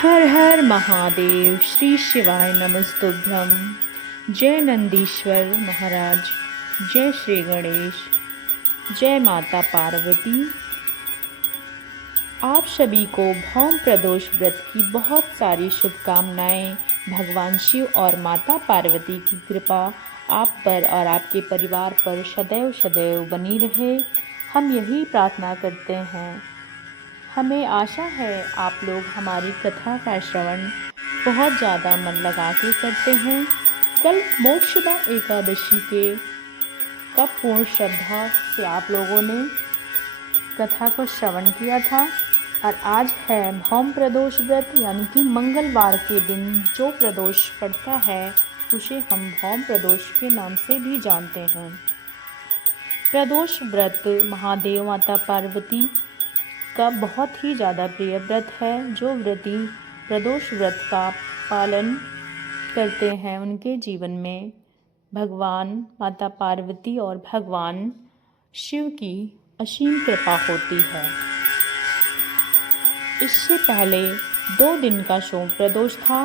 हर हर महादेव। श्री शिवाय नमस्तुभ्यम। जय नंदीश्वर महाराज, जय श्री गणेश, जय माता पार्वती। आप सभी को भौम प्रदोष व्रत की बहुत सारी शुभकामनाएं। भगवान शिव और माता पार्वती की कृपा आप पर और आपके परिवार पर सदैव सदैव बनी रहे, हम यही प्रार्थना करते हैं। हमें आशा है आप लोग हमारी कथा का श्रवण बहुत ज़्यादा मन लगा के करते हैं। कल मोक्षदा एकादशी का पूर्ण श्रद्धा से आप लोगों ने कथा को श्रवण किया था और आज है भौम प्रदोष व्रत, यानी कि मंगलवार के दिन जो प्रदोष पड़ता है उसे हम भौम प्रदोष के नाम से भी जानते हैं। प्रदोष व्रत महादेव माता पार्वती का बहुत ही ज़्यादा प्रिय व्रत है। जो व्रती प्रदोष व्रत का पालन करते हैं उनके जीवन में भगवान माता पार्वती और भगवान शिव की असीम कृपा होती है। इससे पहले 2 दिन का सोम प्रदोष था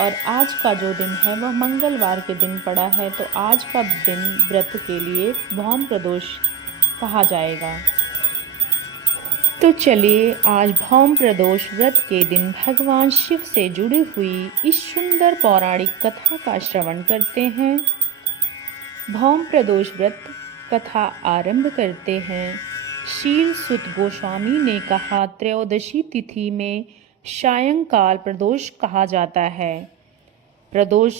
और आज का जो दिन है वह मंगलवार के दिन पड़ा है, तो आज का दिन व्रत के लिए भौम प्रदोष कहा जाएगा। तो चलिए आज भौम प्रदोष व्रत के दिन भगवान शिव से जुड़ी हुई इस सुंदर पौराणिक कथा का श्रवण करते हैं। भौम प्रदोष व्रत कथा आरंभ करते हैं। शील सुत गोस्वामी ने कहा, त्रयोदशी तिथि में सायंकाल प्रदोष कहा जाता है। प्रदोष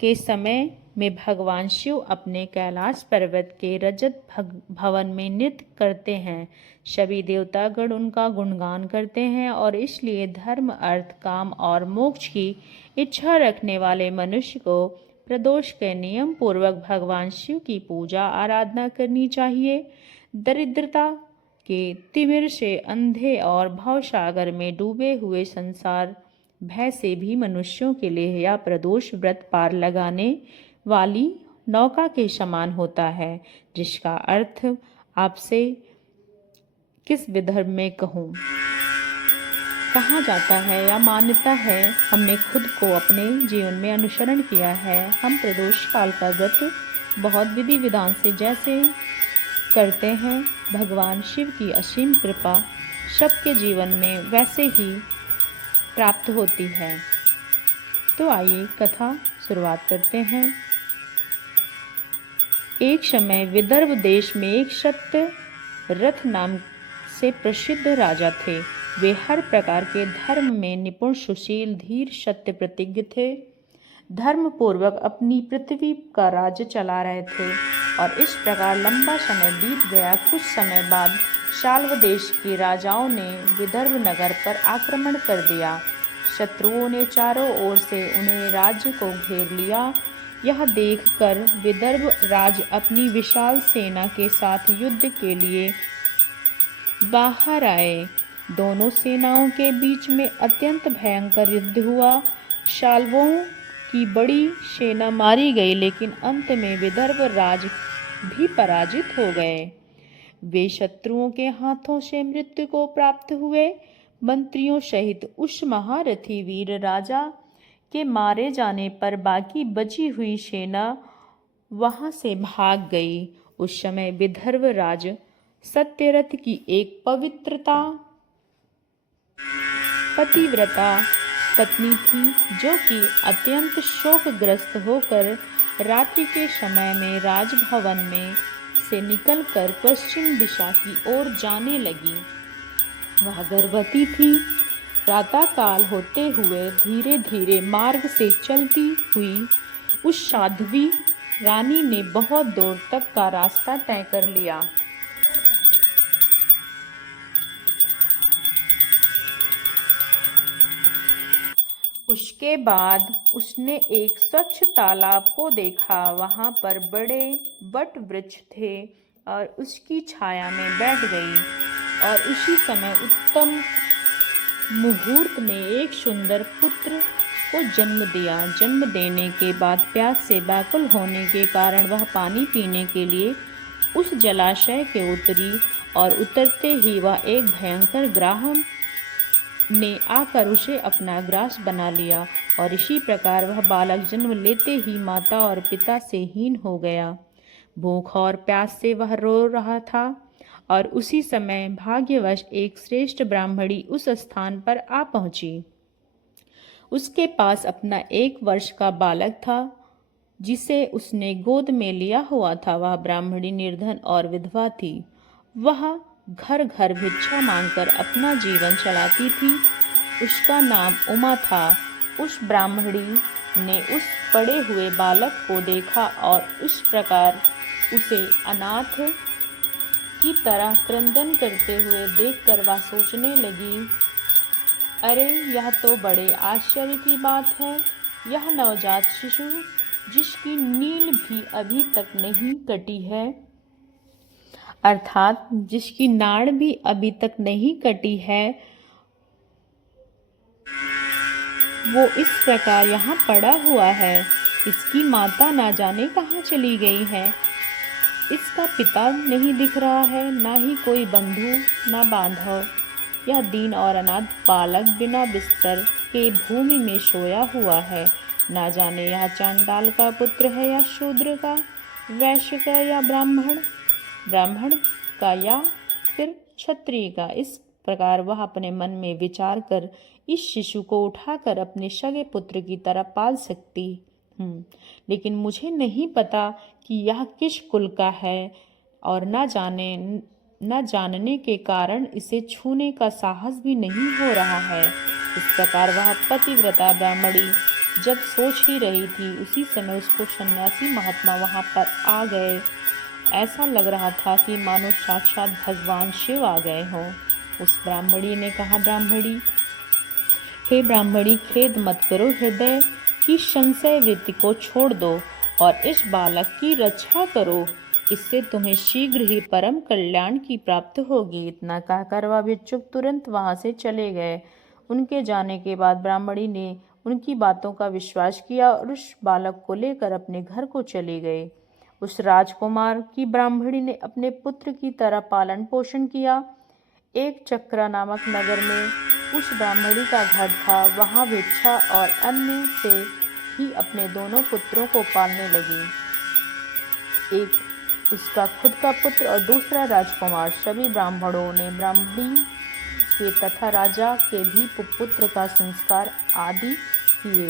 के समय में भगवान शिव अपने कैलाश पर्वत के रजत भवन में नृत्य करते हैं। सभी देवतागण उनका गुणगान करते हैं और इसलिए धर्म, अर्थ, काम और मोक्ष की इच्छा रखने वाले मनुष्य को प्रदोष के नियम पूर्वक भगवान शिव की पूजा आराधना करनी चाहिए। दरिद्रता के तिमिर से अंधे और भवसागर में डूबे हुए संसार भय से भी मनुष्यों के लिए यह प्रदोष व्रत पार लगाने वाली नौका के समान होता है, जिसका अर्थ आपसे किस विदर्भ में कहूँ कहा जाता है या मान्यता है, हमने खुद को अपने जीवन में अनुसरण किया है। हम प्रदोष काल का व्रत बहुत विधि विधान से जैसे करते हैं, भगवान शिव की असीम कृपा सबके जीवन में वैसे ही प्राप्त होती है। तो आइए कथा शुरुआत करते हैं। एक समय विदर्भ देश में एक सत्य रथ नाम से प्रसिद्ध राजा थे। वे हर प्रकार के धर्म में निपुण, सुशील, धीर, सत्य प्रतिज्ञ थे। धर्म पूर्वक अपनी पृथ्वी का राज्य चला रहे थे और इस प्रकार लंबा समय बीत गया। कुछ समय बाद शाल्व देश के राजाओं ने विदर्भ नगर पर आक्रमण कर दिया। शत्रुओं ने चारों ओर से उन्हें राज्य को घेर लिया। यह देखकर विदर्भ राज अपनी विशाल सेना के साथ युद्ध के लिए बाहर आए। दोनों सेनाओं के बीच में अत्यंत भयंकर युद्ध हुआ। शाल्वों की बड़ी सेना मारी गई, लेकिन अंत में विदर्भ राज भी पराजित हो गए। वे शत्रुओं के हाथों से मृत्यु को प्राप्त हुए। मंत्रियों सहित उस महारथी वीर राजा के मारे जाने पर बाकी बची हुई सेना वहां से भाग गई। उस समय विदर्भ राज सत्यरथ की एक पतिव्रता पत्नी थी, जो कि अत्यंत शोकग्रस्त होकर रात्रि के समय में राजभवन में से निकलकर पश्चिम दिशा की ओर जाने लगी। वह गर्भवती थी। प्रातःकाल होते हुए धीरे धीरे मार्ग से चलती हुई उस साध्वी रानी ने बहुत दूर तक का रास्ता तय कर लिया। उसके बाद उसने एक स्वच्छ तालाब को देखा। वहां पर बड़े वट वृक्ष थे और उसकी छाया में बैठ गई और उसी समय उत्तम मुहूर्त में एक सुंदर पुत्र को जन्म दिया। जन्म देने के बाद प्यास से व्याकुल होने के कारण वह पानी पीने के लिए उस जलाशय के उतरी और उतरते ही वह एक भयंकर ने आकर उसे अपना ग्रास बना लिया और इसी प्रकार वह बालक जन्म लेते ही माता और पिता से हीन हो गया। भूख और प्यास से वह रो रहा था और उसी समय भाग्यवश एक श्रेष्ठ ब्राह्मणी उस स्थान पर आ पहुंची। उसके पास अपना 1 वर्ष का बालक था जिसे उसने गोद में लिया हुआ था। वह ब्राह्मणी निर्धन और विधवा थी। वह घर घर भिक्षा मांगकर अपना जीवन चलाती थी। उसका नाम उमा था। उस ब्राह्मणी ने उस पड़े हुए बालक को देखा और इस प्रकार उसे अनाथ की तरह क्रंदन करते हुए देखकर वह सोचने लगी, अरे यह तो बड़े आश्चर्य की बात है। यह नवजात शिशु जिसकी नील भी अभी तक नहीं कटी है, अर्थात जिसकी नाड़ भी अभी तक नहीं कटी है, वो इस प्रकार यहाँ पड़ा हुआ है। इसकी माता ना जाने कहाँ चली गई है। इसका पिता नहीं दिख रहा है, ना ही कोई बंधु ना बांधव। यह दीन और अनाथ बालक बिना बिस्तर के भूमि में सोया हुआ है। ना जाने यह चांडाल का पुत्र है या शूद्र का, वैश्य का या ब्राह्मण का या फिर क्षत्रिय का। इस प्रकार वह अपने मन में विचार कर इस शिशु को उठाकर अपने सगे पुत्र की तरह पाल सकती हूँ, लेकिन मुझे नहीं पता कि यह किस कुल का है और न जानने के कारण इसे छूने का साहस भी नहीं हो रहा है। इस प्रकार वह पतिव्रता ब्राह्मणी जब सोच ही रही थी, उसी समय उसको सन्यासी महात्मा वहां पर आ गए। ऐसा लग रहा था कि मानो साक्षात भगवान शिव आ गए हों। उस ब्राह्मणी ने कहा, हे ब्राह्मणी, खेद मत करो, हृदय की संशय वृत्ति को छोड़ दो और इस बालक की रक्षा करो। इससे तुम्हें शीघ्र ही परम कल्याण की प्राप्ति होगी। इतना कहकर वह भिक्षुक तुरंत वहां से चले गए। उनके जाने के बाद ब्राह्मणी ने उनकी बातों का विश्वास किया और उस बालक को लेकर अपने घर को चली गई। उस राजकुमार की ब्राह्मणी ने अपने पुत्र की तरह पालन पोषण किया। एक चक्रा नामक नगर में उस ब्राह्मणी का घर था। वहां भिक्षा और अन्न से ही अपने दोनों पुत्रों को पालने लगी, एक उसका खुद का पुत्र और दूसरा राजकुमार। सभी ब्राह्मणों ने ब्राह्मणी के तथा राजा के भी पुत्र का संस्कार आदि किए।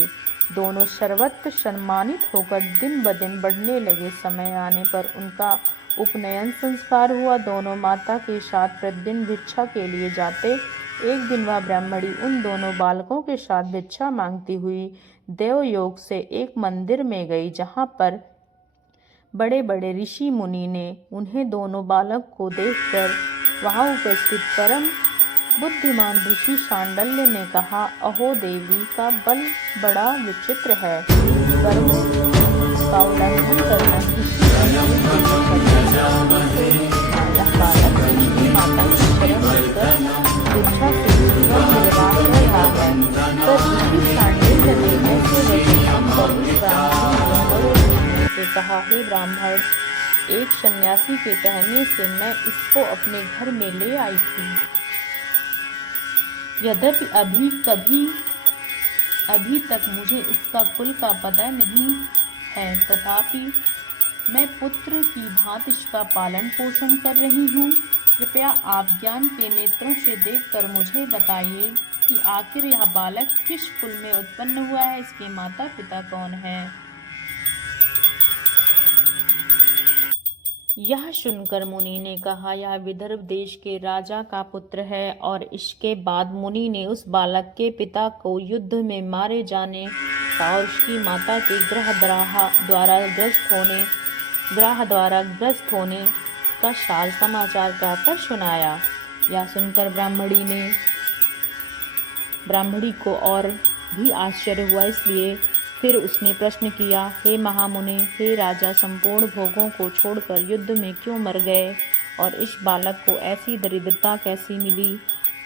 दोनों सर्वत्र सम्मानित होकर दिन ब दिन बढ़ने लगे। समय आने पर उनका उपनयन संस्कार हुआ। दोनों माता के साथ प्रतिदिन भिक्षा के लिए जाते। एक दिन वह ब्राह्मणी उन दोनों बालकों के साथ भिक्षा मांगती हुई देवयोग से एक मंदिर में गई, जहाँ पर बड़े बड़े ऋषि मुनि ने उन्हें दोनों बालक को देखकर वहां उपस्थित परम बुद्धिमान ऋषि शांडल्य ने कहा, अहो देवी का बल बड़ा विचित्र है। कर्म का उल्लंघन करना किसी बालक की माता की शरण लेकर भिक्षा से जीवन निर्वाह कर रहा है। तो ऋषि शांडिल्य ने ऐसे वचन सुनकर उस ब्राह्मण से कहा, हे ब्राह्मण, एक सन्यासी के कहने से मैं इसको अपने घर में ले आई थी। यद्यपि अभी तक मुझे इसका कुल का पता नहीं है, तथापि मैं पुत्र की भांति इसका पालन पोषण कर रही हूँ। कृपया आप ज्ञान के नेत्रों से देखकर मुझे बताइए कि आखिर यह बालक किस कुल में उत्पन्न हुआ है, इसके माता पिता कौन हैं। यह सुनकर मुनि ने कहा, यह विदर्भ देश के राजा का पुत्र है। और इसके बाद मुनि ने उस बालक के पिता को युद्ध में मारे जाने का और उसकी माता के ग्रह द्वारा ग्रस्त होने का सार समाचार कहकर सुनाया। यह सुनकर ब्राह्मणी को और भी आश्चर्य हुआ, इसलिए फिर उसने प्रश्न किया, हे महामुनि, हे राजा, संपूर्ण भोगों को छोड़कर युद्ध में क्यों मर गए और इस बालक को ऐसी दरिद्रता कैसी मिली?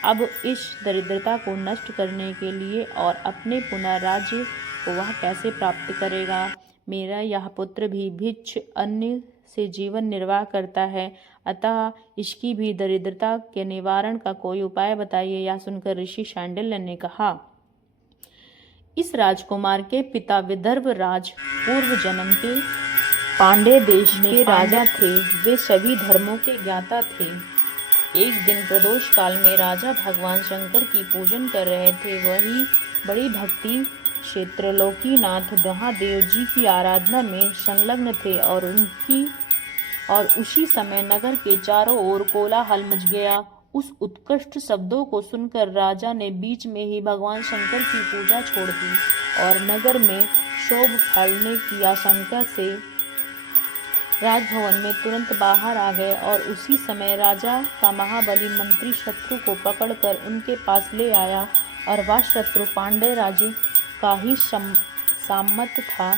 अब इस दरिद्रता को नष्ट करने के लिए और अपने पुनः राज्य को वह कैसे प्राप्त करेगा? मेरा यह पुत्र भी भिक्ष अन्न से जीवन निर्वाह करता है। अतः इसकी भी दरिद्रता के निवारण का कोई उपाय बताइए। यह सुनकर ऋषि शांडिल्य ने कहा, इस राजकुमार के पिता विदर्भ राज पूर्व जन्म के पांड्य देश के राजा थे। वे सभी धर्मों के ज्ञाता थे। एक दिन प्रदोष काल में राजा भगवान शंकर की पूजन कर रहे थे। वही बड़ी भक्ति क्षेत्रलोकीनाथ महादेव जी की आराधना में संलग्न थे और उसी समय नगर के चारों ओर कोलाहल मच गया। उस उत्कृष्ट शब्दों को सुनकर राजा ने बीच में ही भगवान शंकर की पूजा छोड़ दी और नगर में शोभ फैलने की आशंका से राजभवन में तुरंत बाहर आ गए और उसी समय राजा का महाबली मंत्री शत्रु को पकड़कर उनके पास ले आया और वह शत्रु पांड्य राजे का ही सामंत था।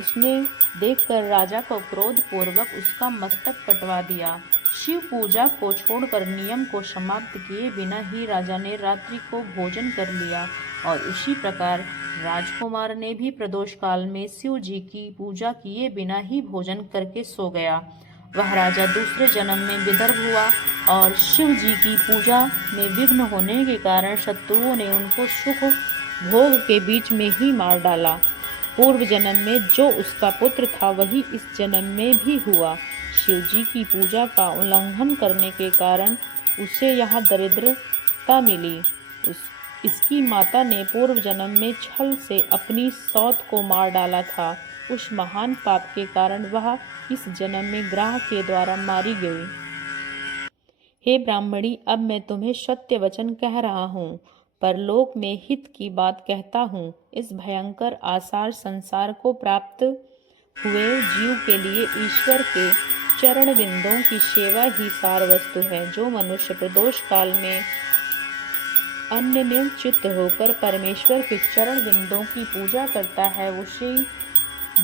उसने देखकर राजा को क्रोध पूर्वक उसका मस्तक कटवा दिया। शिव पूजा को छोड़कर नियम को समाप्त किए बिना ही राजा ने रात्रि को भोजन कर लिया और उसी प्रकार राजकुमार ने भी प्रदोष काल में शिव जी की पूजा किए बिना ही भोजन करके सो गया। वह राजा दूसरे जन्म में विदर्भ हुआ और शिव जी की पूजा में विघ्न होने के कारण शत्रुओं ने उनको सुख भोग के बीच में ही मार डाला। पूर्व जन्म में जो उसका पुत्र था वही इस जन्म में भी हुआ। शिव जी की पूजा का उल्लंघन करने के कारण उसे यह दरिद्रता मिली। इसकी माता ने पूर्व जन्म में छल से अपनी सौत को मार डाला था। उस महान पाप के कारण वह इस जन्म में ग्रह के द्वारा मारी गई। हे ब्राह्मणी, अब मैं तुम्हें सत्य वचन कह रहा हूँ, परलोक में हित की बात कहता हूँ। इस भयंकर आसार संसार को प्राप्त हुए जीव के लिए ईश्वर के चरण बिंदों की सेवा ही सार वस्तु है। जो मनुष्य प्रदोष काल में अन्य निर्चित्त होकर परमेश्वर के चरण बिंदों की पूजा करता है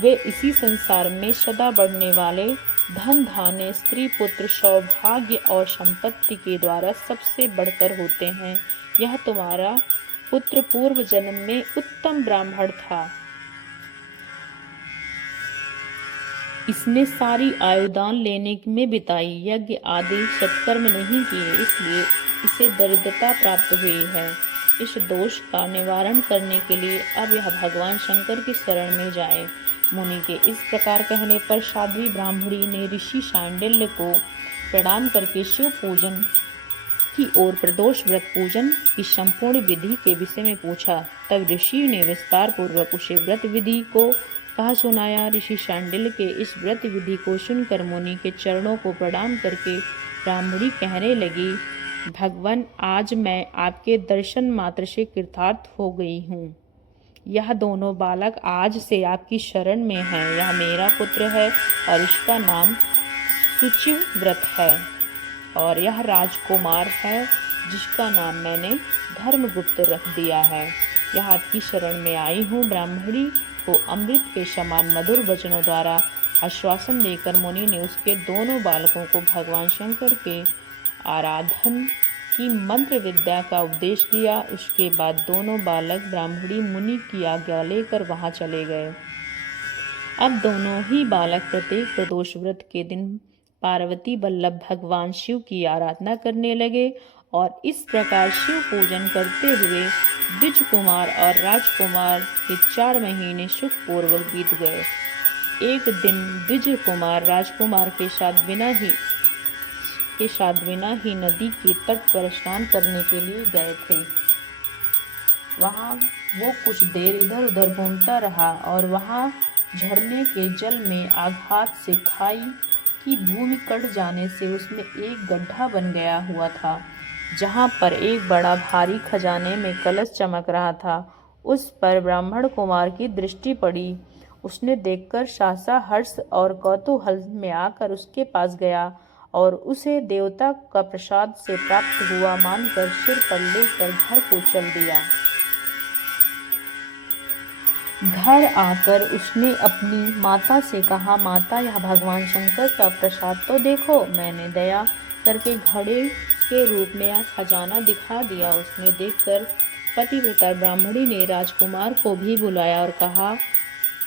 वे इसी संसार में सदा बढ़ने वाले धन धान्य स्त्री पुत्र सौभाग्य और संपत्ति के द्वारा सबसे बढ़कर होते हैं। यह तुम्हारा पुत्र पूर्व जन्म में उत्तम ब्राह्मण था। इसने सारी आयु दान लेने में बिताई, यज्ञ आदि सत्कर्म नहीं किए, इसलिए इसे दरिद्रता प्राप्त हुई है। इस दोष का निवारण करने के लिए अब यह भगवान शंकर की शरण में जाए। मुनि के इस प्रकार कहने पर साध्वी ब्राह्मणी ने ऋषि शांडिल्य को प्रणाम करके शिव पूजन की ओर प्रदोष व्रत पूजन की संपूर्ण विधि के विषय में पूछा। तब ऋषि ने विस्तार पूर्वक उसे व्रत विधि को कहा सुनाया। ऋषि शांडिल्य के इस व्रत विधि को सुनकर मुनि के चरणों को प्रणाम करके ब्राह्मणी कहने लगी, भगवान, आज मैं आपके दर्शन मात्र से कृतार्थ हो गई हूँ। यह दोनों बालक आज से आपकी शरण में हैं। यह मेरा पुत्र है और इसका नाम सुचिव्रत है और यह राजकुमार है जिसका नाम मैंने धर्मगुप्त रख दिया है। यह आपकी शरण में आई हूँ। ब्राह्मणी को अमृत के समान मधुर वचनों द्वारा आश्वासन देकर मुनि ने उसके दोनों बालकों को भगवान शंकर के आराधन की मंत्र विद्या का उपदेश दिया। उसके बाद दोनों बालक ब्राह्मणी मुनि की आज्ञा लेकर वहां चले गए। अब दोनों ही बालक प्रत्येक प्रदोष व्रत के दिन पार्वती वल्लभ भगवान शिव की आराधना करने लगे और इस प्रकार शिव पूजन करते हुए द्विज कुमार और राजकुमार के 4 महीने सुखपूर्वक बीत गए। एक दिन द्विज कुमार राजकुमार के साथ बिना ही नदी के तट पर स्नान करने के लिए गए थे। वहां वो कुछ देर इधर उधर घूमता रहा और वहां झरने के जल में आघात से खाई की भूमि कट जाने से उसमें एक गड्ढा बन गया हुआ था, जहां पर एक बड़ा भारी खजाने में कलश चमक रहा था। उस पर ब्राह्मण कुमार की दृष्टि पड़ी। उसने देखकर सहसा हर्ष और कौतूहल में आकर उसके पास गया और उसे देवता का प्रसाद से प्राप्त हुआ मानकर सिर पर लेकर घर को चल दिया। घर आकर उसने अपनी माता से कहा, माता, यह भगवान शंकर का प्रसाद तो देखो। मैंने दया करके घड़े के रूप में यह खजाना दिखा दिया। उसने देखकर पतिव्रता ब्राह्मणी ने राजकुमार को भी बुलाया और कहा,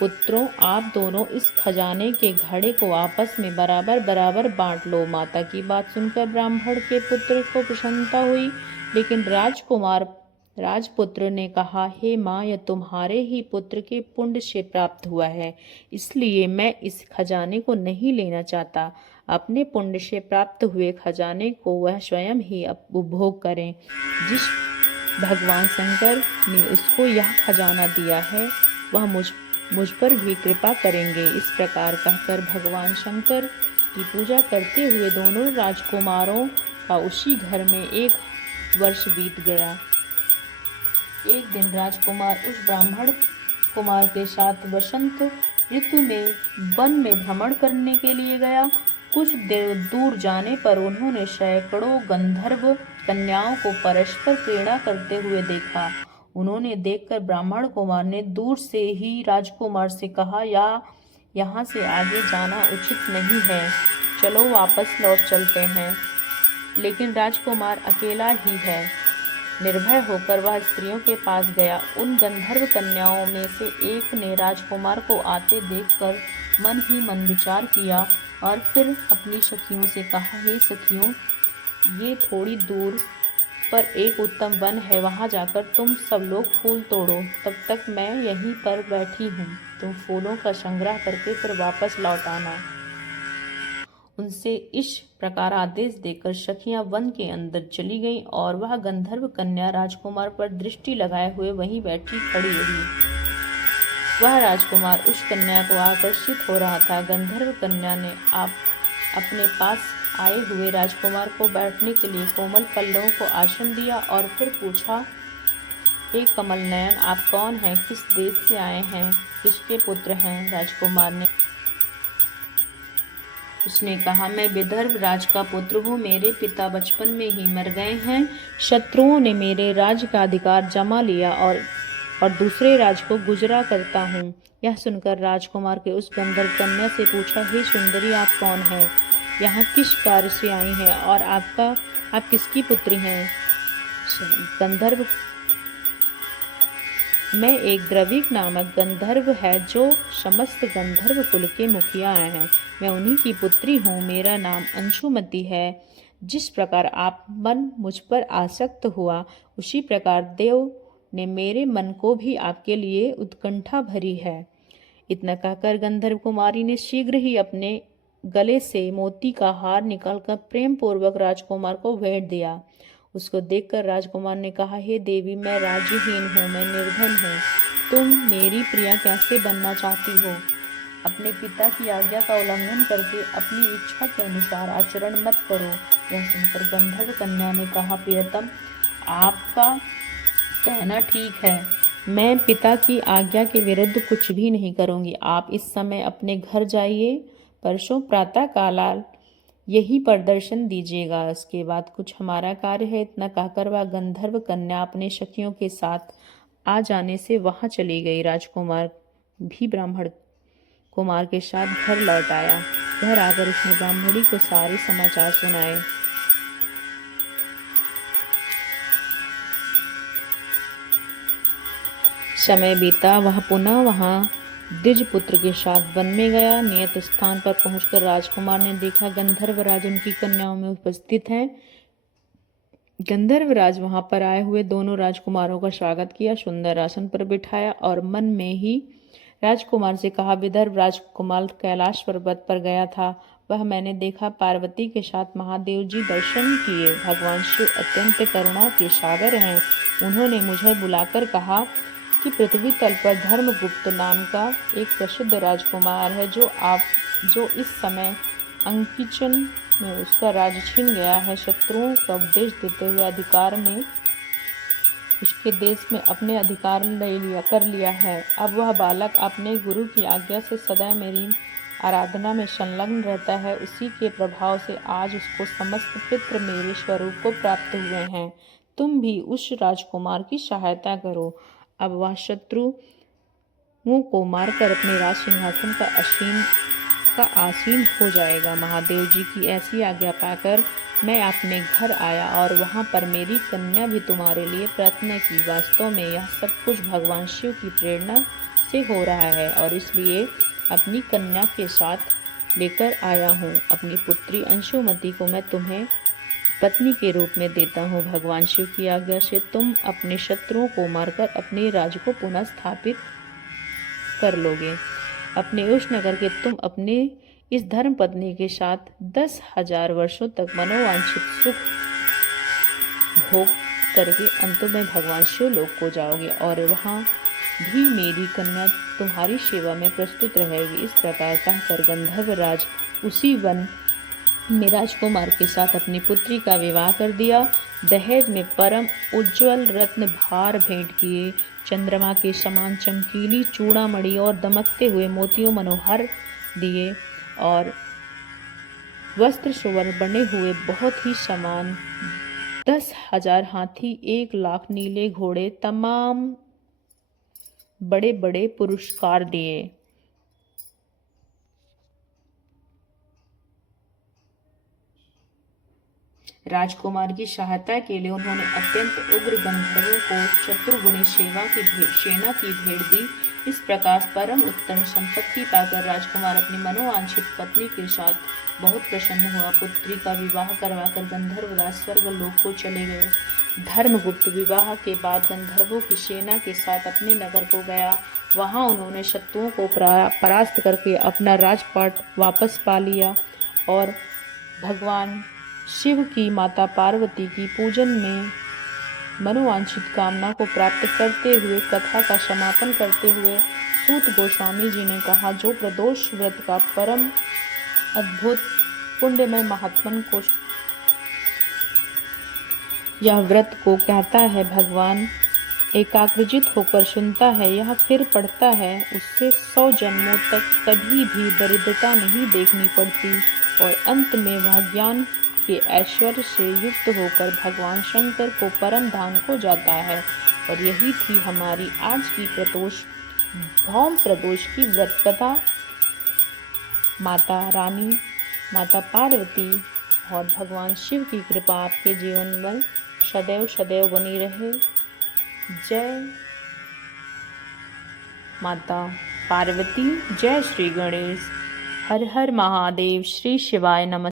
पुत्रों, आप दोनों इस खजाने के घड़े को आपस में बराबर बराबर बांट लो। माता की बात सुनकर ब्राह्मण के पुत्र को प्रसन्नता हुई, लेकिन राजपुत्र ने कहा, हे माँ, यह तुम्हारे ही पुत्र के पुण्य से प्राप्त हुआ है, इसलिए मैं इस खजाने को नहीं लेना चाहता। अपने पुण्य से प्राप्त हुए खजाने को वह स्वयं ही उपभोग करें। जिस भगवान शंकर ने उसको यह खजाना दिया है, वह मुझ पर भी कृपा करेंगे। इस प्रकार कहकर भगवान शंकर की पूजा करते हुए दोनों राजकुमारों का उसी घर में 1 वर्ष बीत गया। एक दिन राजकुमार उस ब्राह्मण कुमार के साथ वसंत ऋतु में वन में भ्रमण करने के लिए गया। कुछ देर दूर जाने पर उन्होंने सैकड़ों गंधर्व कन्याओं को परस्पर क्रीड़ा करते हुए देखा। उन्होंने देखकर ब्राह्मण कुमार ने दूर से ही राजकुमार से कहा, यहाँ से आगे जाना उचित नहीं है, चलो वापस लौट चलते हैं। लेकिन राजकुमार अकेला ही है। निर्भय होकर वह स्त्रियों के पास गया। उन गंधर्व कन्याओं में से एक ने राजकुमार को आते देखकर मन ही मन विचार किया और फिर अपनी सखियों से कहा, हे सखियों, ये थोड़ी दूर पर एक उत्तम वन है, वहां जाकर तुम सब लोग फूल तोड़ो, तब तक मैं यहीं पर बैठी हूँ। तुम फूलों का संग्रह करके फिर वापस लौट आना। उनसे इस प्रकार आदेश देकर सखियां वन के अंदर चली गईं और वह गंधर्व कन्या राजकुमार पर दृष्टि लगाए हुए वहीं बैठी खड़ी रही। वह राजकुमार उस कन्या को आकर्षित हो रहा था। गंधर्व कन्या ने अपने पास आए हुए राजकुमार को बैठने के लिए कोमल पल्लवों को आसन दिया और फिर पूछा, हे कमल नयन, आप कौन हैं? किस देश से आए हैं? किसके पुत्र हैं? राजकुमार ने उसने कहा, मैं विदर्भ राज का पुत्र हूँ। मेरे पिता बचपन में ही मर गए हैं। शत्रुओं ने मेरे राज का अधिकार जमा लिया और दूसरे राज को गुजरा करता हूँ। यह सुनकर राजकुमार के उस गंधर्व कन्या से पूछा, हे सुंदरी, आप कौन हैं? यहाँ किस कार्य से आई हैं और आप किसकी पुत्री हैं? गंधर्व, मैं एक द्रविक नामक गंधर्व है जो समस्त गंधर्व कुल के मुखिया हैं। मैं उन्हीं की पुत्री हूँ। मेरा नाम अंशुमति है। जिस प्रकार आप मन मुझ पर आसक्त हुआ, उसी प्रकार देव ने मेरे मन को भी आपके लिए उत्कंठा भरी है। इतना कहकर गंधर्व कुमारी ने शीघ्र ही अपने गले से मोती का हार निकालकर प्रेम पूर्वक राजकुमार को भेंट दिया। उसको देखकर राजकुमार ने कहा, हे देवी, मैं राज्यहीन हूँ, मैं निर्धन हूँ। तुम मेरी प्रिया कैसे बनना चाहती हो? अपने पिता की आज्ञा का उल्लंघन करके अपनी इच्छा के अनुसार आचरण मत करो। यह सुनकर गंधर्व कन्या ने कहा, प्रियतम, आपका कहना ठीक है। मैं पिता की आज्ञा के विरुद्ध कुछ भी नहीं करूँगी। आप इस समय अपने घर जाइए। परसों प्रातः काल यही पर दर्शन दीजिएगा। इसके बाद कुछ हमारा कार्य है। इतना कहकर वह गंधर्व कन्या अपने सखियों के साथ आ जाने से वहां चली गई। राजकुमार भी ब्राह्मण कुमार के साथ घर लौट आया। घर आकर उसने ब्राह्मणी को सारे समाचार सुनाए। समय बीता, वह पुनः वहां द्विजपुत्र के साथ वन में गया। नियत स्थान पर पहुंचकर राजकुमार ने देखा गंधर्वराज उनकी कन्याओं में उपस्थित हैं। गंधर्वराज वहां पर आए हुए दोनों राजकुमारों का स्वागत किया, सुंदर आसन पर बिठाया और मन में ही राजकुमार से कहा, विदर्भ राजकुमार कैलाश पर्वत पर गया था। वह मैंने देखा। पार्वती के साथ महादेव जी दर्शन किए। भगवान शिव अत्यंत करुणा के सागर हैं। उन्होंने मुझे बुलाकर कहा कि पृथ्वी तल पर धर्मगुप्त नाम का एक प्रसिद्ध राजकुमार है जो इस समय अंकिचन में उसका राज छीन गया है। शत्रुओं का उपदेश देते हुए अधिकार में उसके देश में अपने अधिकार कर लिया है। अब वह बालक अपने गुरु की आज्ञा से सदा मेरी आराधना में संलग्न रहता है। उसी के प्रभाव से आज उसको समस्त पितृ मेरे स्वरूप को प्राप्त हुए हैं। तुम भी उस राजकुमार की सहायता करो। अब वह शत्रुओं को मारकर अपने राज सिंहासन का आसीन हो जाएगा। महादेव जी की ऐसी आज्ञा पाकर मैं अपने घर आया और वहां पर मेरी कन्या भी तुम्हारे लिए प्रार्थना की। वास्तव में यह सब कुछ भगवान शिव की प्रेरणा मुझसे हो रहा है और इसलिए अपनी कन्या के साथ लेकर आया हूँ। अपनी पुत्री अंशुमति को मैं तुम्हें पत्नी के रूप में देता हूँ। भगवान शिव की आज्ञा से तुम अपने शत्रुओं को मारकर अपने राज्य को पुनः स्थापित कर लोगे। अपने उस नगर के तुम अपने इस धर्म पत्नी के साथ 10,000 वर्षों तक मनोवांछित सुख भोग करके अंत में भगवान शिवलोक को जाओगे और वहाँ भी मेरी कन्या तुम्हारी सेवा में प्रस्तुत रहेगी। इस प्रकार कहकर गंधर्वराज उसी वन में राजकुमार के साथ अपनी पुत्री का विवाह कर दिया। दहेज में परम उज्ज्वल रत्न भार भेंट किए, चंद्रमा के समान चमकीली चूड़ामणि और दमकते हुए मोतियों मनोहर दिए और वस्त्र सुवर्ण बने हुए बहुत ही समान 10,000 हाथी, 1,00,000 नीले घोड़े, तमाम बड़े बड़े पुरस्कार दिए। राजकुमार की सहायता के लिए उन्होंने अत्यंत उग्र गंधर्वों को चतुर्गुणी सेना की भेंट दी। इस प्रकार परम उत्तम संपत्ति पाकर राजकुमार अपनी मनोवांछित पत्नी के साथ बहुत प्रसन्न हुआ। पुत्री का विवाह करवाकर गंधर्वराज स्वर्गलोक को चले गए। धर्मगुप्त विवाह के बाद गंधर्वों की सेना के साथ अपने नगर को गया। वहां उन्होंने शत्रुओं को परास्त करके अपना राजपाट वापस पा लिया और भगवान शिव की माता पार्वती की पूजन में मनोवांछित कामना को प्राप्त करते हुए कथा का समापन करते हुए सूत गोस्वामी जी ने कहा, जो प्रदोष व्रत का परम अद्भुत पुण्यमय महात्मन को यह व्रत को कहता है, भगवान एकाग्रजित होकर सुनता है, यह फिर पढ़ता है, उससे 100 जन्मों तक कभी भी दरिद्रता नहीं देखनी पड़ती और अंत में वह ज्ञान के ऐश्वर्य से युक्त होकर भगवान शंकर को परम धाम को जाता है। और यही थी हमारी आज की भौम प्रदोष की व्रत कथा। माता रानी, माता पार्वती और भगवान शिव की कृपा आपके जीवन में सदैव सदैव बनी रहे। जय माता पार्वती, जय श्री गणेश। हर हर महादेव। श्री शिवाय नमः।